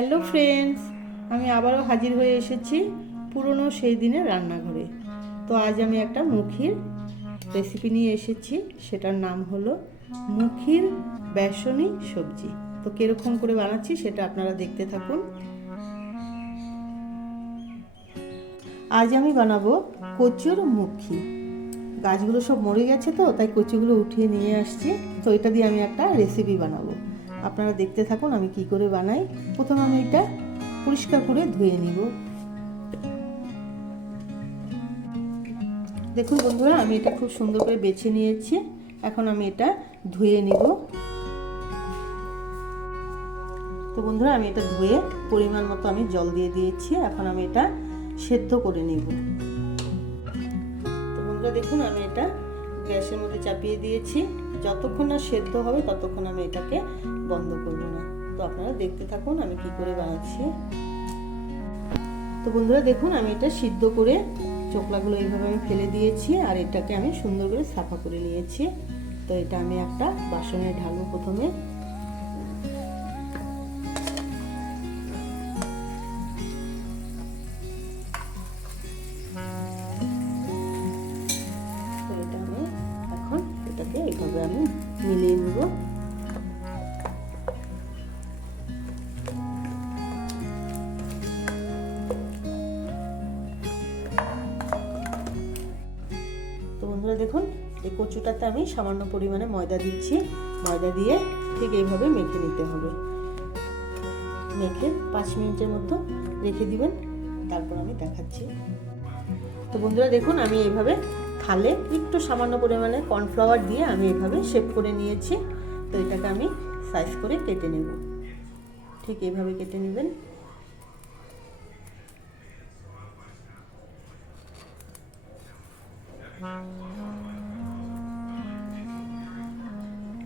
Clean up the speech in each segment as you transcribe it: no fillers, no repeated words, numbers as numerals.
Hello friends, আমি আবারও হাজির হয়ে এসেছি পুরনো সেই দিনের রান্নাঘরে। তো আজ আমি একটা মুখির রেসিপি নিয়ে এসেছি, সেটার নাম হলো মুখির বেসনি সবজি। তো কীরকম করে বানাচ্ছি সেটা আপনারা দেখতে থাকুন। আজ আমি বানাবো কচুর মুখি। গাছগুলো সব মরে গেছে, তো তাই কচুগুলো উঠিয়ে নিয়ে আসছি। তো এটা দিয়ে আমি একটা রেসিপি বানাবো, আপনারা দেখতে থাকুন আমি কি করে বানাই। প্রথমে আমি এটা পরিষ্কার করে ধুয়ে নিব। দেখুন বন্ধুরা, আমি এটা খুব সুন্দর করে বেছে নিয়েছি। এখন আমি এটা ধুয়ে নিব। তো বন্ধুরা, আমি এটা ধুয়ে পরিমাণ মতো আমি জল দিয়ে দিয়েছি। এখন আমি এটা সেদ্ধ করে নিব। তো বন্ধুরা দেখুন, আমি এটা গ্যাসের মধ্যে চাপিয়ে দিয়েছি। যতক্ষণ না সেদ্ধ হবে ততক্ষণ আমি এটাকে বন্ধ করব না। তো আপনারা দেখতে থাকুন আমি কি করে বানাচ্ছি। তো বন্ধুরা দেখুন, আমি এটা সিদ্ধ করে চোকলাগুলো এইভাবে আমি ফেলে দিয়েছি, আর এটাকে আমি সুন্দর করে সাফা করে নিয়েছি। তো এটা আমি একটা বাসনে ঢালবো প্রথমে। তো এটা আমি এখন এটাকে এইভাবে আমি মিলিয়ে নেব। তো বন্ধুরা দেখুন, এই কচুটাতে আমি সামান্য পরিমাণে ময়দা দিচ্ছি। ময়দা দিয়ে ঠিক এইভাবে মেখে নিতে হবে। মেখে 5 মিনিটের মতো রেখে দিবেন, তারপর আমি দেখাচ্ছি। তো বন্ধুরা দেখুন, আমি এইভাবে থালে একটু সামান্য পরিমাণে কর্নফ্লাওয়ার দিয়ে আমি এইভাবে শেপ করে নিয়েছি। তো এটাকে আমি সাইজ করে কেটে নেব। ঠিক এইভাবে কেটে নেবেন।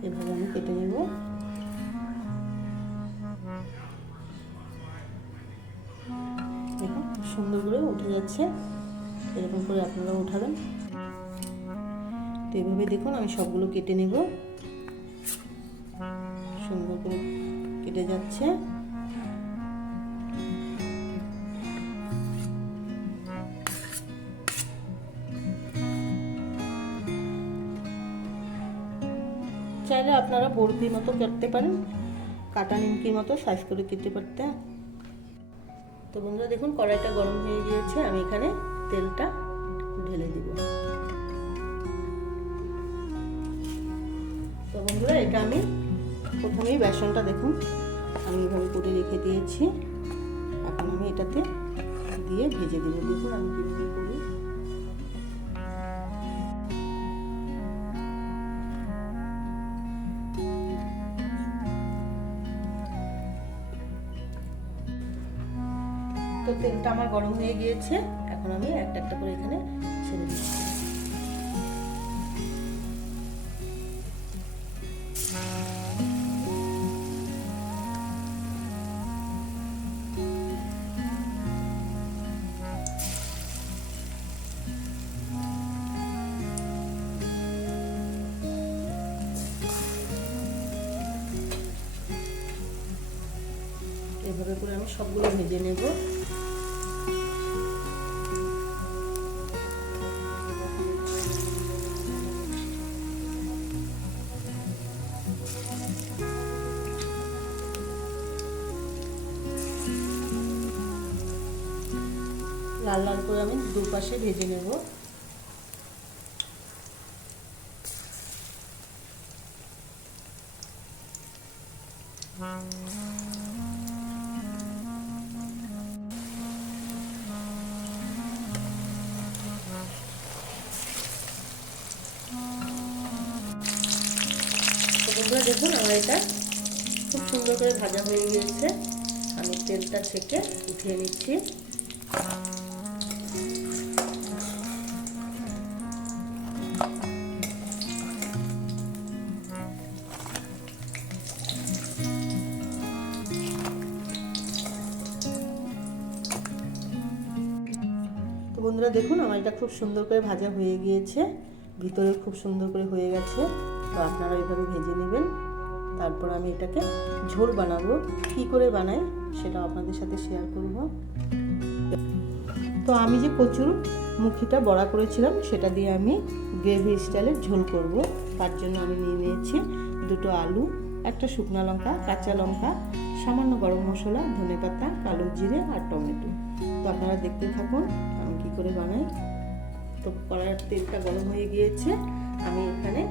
এভাবে আমি কেটে নেব। দেখুন সুন্দর করে উঠে যাচ্ছে, এরকম করে আপনারা উঠাবেন। তো এইভাবে দেখুন আমি সবগুলো কেটে নেব। সুন্দর করে কেটে যাচ্ছে। চাইলে আপনারা বরফির মতো কাটতে পারেন, কাটা নিমকির মতো সাইজ করে কেটে পারতে। তো বন্ধুরা দেখুন, কড়াইটা গরম হয়ে গিয়েছে, আমি এখানে তেলটা ঢেলে দিব। তো বন্ধুরা, এটা আমি প্রথমেই বেসনটা দেখুন আমি এইভাবে করে রেখে দিয়েছি। এখন আমি এটাতে দিয়ে ভেজে দেবো। দেখুন আমি কীভাবে করি। তো তেলটা আমার গরম হয়ে গিয়েছে, এখন আমি একটা একটা করে এখানে ছেড়ে দিচ্ছি। এভাবে করে আমি সবগুলো ভেজে নেব। লাল লাল করে আমি দুপাশে ভেজে নেব। বন্ধুরা দেখুন, আমার এটা খুব সুন্দর করে ভাজা হয়ে গিয়েছে। আমি তেলটা ছেঁকে উঠিয়ে নিচ্ছি। তো বন্ধুরা দেখুন, আমার এটা খুব সুন্দর করে ভাজা হয়ে গিয়েছে, ভিতরে খুব সুন্দর করে হয়ে গেছে। তো আপনারা এইভাবে ভেজে নেবেন। তারপর আমি এটাকে ঝোল বানাবো। কি করে বানাই সেটা আপনাদের সাথে শেয়ার করব। তো আমি যে কচুর মুখিটা বড়া করেছিলাম সেটা দিয়ে আমি গ্রেভি স্টাইলের ঝোল করব। তার জন্য আমি নিয়ে নিয়েছি 2টো আলু, একটা শুকনো লঙ্কা, কাঁচা লঙ্কা, সামান্য গরম মশলা, ধনেপাতা, কালো জিরে আর টমেটো। তো আপনারা দেখতে থাকুন আমি কি করে বানাই। তো কড়াইয়ের তেলটা গরম হয়ে গিয়েছে, আমি এখানে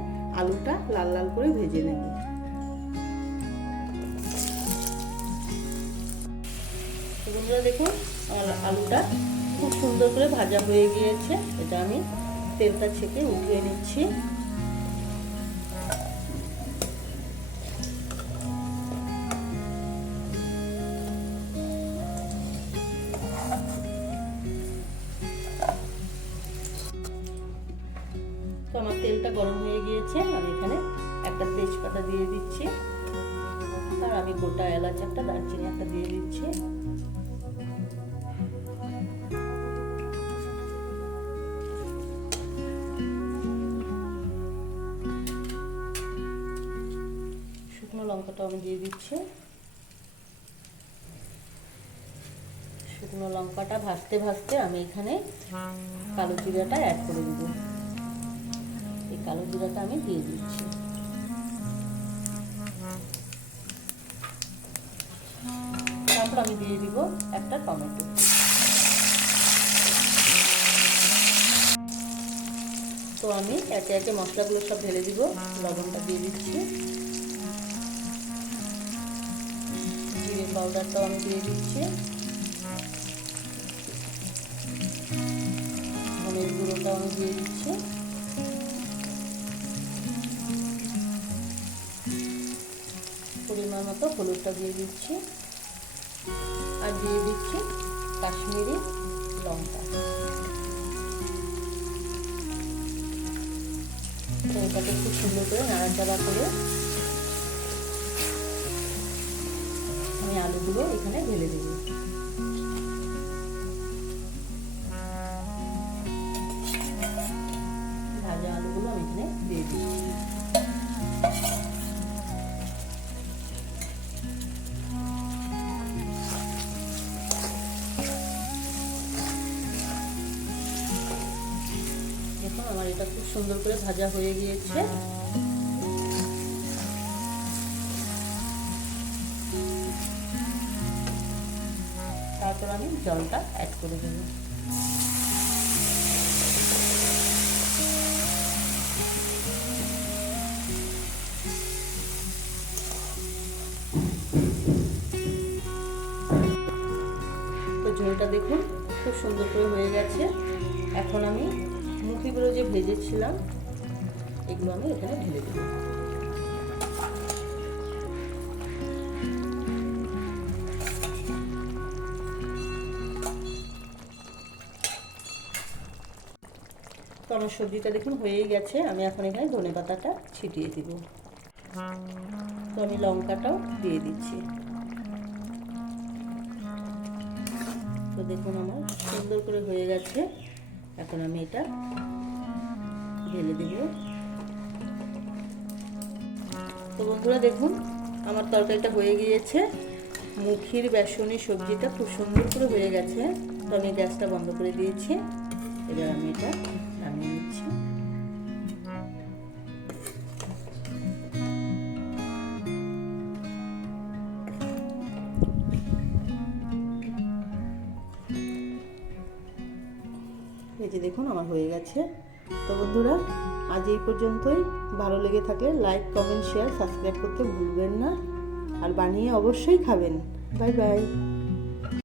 আলুটা লাল লাল করে ভেজে নেব। তো বন্ধুরা দেখুন আমার আলুটা খুব সুন্দর করে ভাজা হয়ে গিয়েছে। এটা আমি তেলটা ছেঁকে উঠিয়ে নিচ্ছি। তো আমার তেলটা গরম হয়ে গিয়েছে, আমি এখানে একটা তেজপাতা দিয়ে দিচ্ছি, আর আমি গোটা এলাচ একটা, দারচিনি একটা দিয়ে দিচ্ছি। শুকনো লঙ্কাটা আমি দিয়ে দিচ্ছি। শুকনো লঙ্কাটা ভাজতে ভাজতে আমি এখানে কালো জিরাটা অ্যাড করে দেব। এই কালো জিরাটা আমি দিয়ে দিচ্ছি। তারপর আমি দিয়ে দিব একটা টমেটো। তো আমি একে একে মশলাগুলো সব ঢেলে দিব। লবণটা দিয়ে দিচ্ছি, জিরে পাউডারটাও আমি দিয়ে দিচ্ছি, ধনের গুঁড়োটাও আমি দিয়ে দিচ্ছি, পরিমাণ মতো হলুদটা দিয়ে দিচ্ছি, আর দিয়ে দিচ্ছি কাশ্মীরি লঙ্কা। তো এটাকে একটু সুন্দর করে নাড়াচাড়া করে আমি আলুগুলো এখানে ঢেলে দেব। ভাজা আলুগুলো আমি এখানে দিয়ে দিচ্ছি। দেখুন আমার এটা খুব সুন্দর করে ভাজা হয়ে গিয়েছে। তারপর আমি জলটা অ্যাড করে দেব। তো ঝোলটা দেখুন খুব সুন্দর করে হয়ে গেছে। এখন আমি মুখিগুলো যে ভেজেছিলাম এগুলো আমি এখানে ঢেলে দেব। তো আমার সবজিটা দেখুন হয়েই গেছে, আমি এখন এখানে ধনেপাতাটা ছিটিয়ে দিব। তো আমি লঙ্কাটাও দিয়ে দিচ্ছি। তো দেখুন আমার সুন্দর করে হয়ে গেছে, এখন আমি এটা ঢেলে দেব। তো বন্ধুরা দেখুন আমার তরকারিটা হয়ে গিয়েছে, মুখির বেসনি সবজিটা খুব সুন্দর করে হয়ে গেছে। তো আমি গ্যাসটা বন্ধ করে দিয়েছি, এবার আমি এটা নামিয়ে নিচ্ছি। এই যে দেখুন আমার হয়ে গেছে। তো বন্ধুরা আজ এই পর্যন্তই। ভালো লেগে থাকলে লাইক, কমেন্ট, শেয়ার, সাবস্ক্রাইব করতে ভুলবেন না, আর বানিয়ে অবশ্যই খাবেন। Bye bye.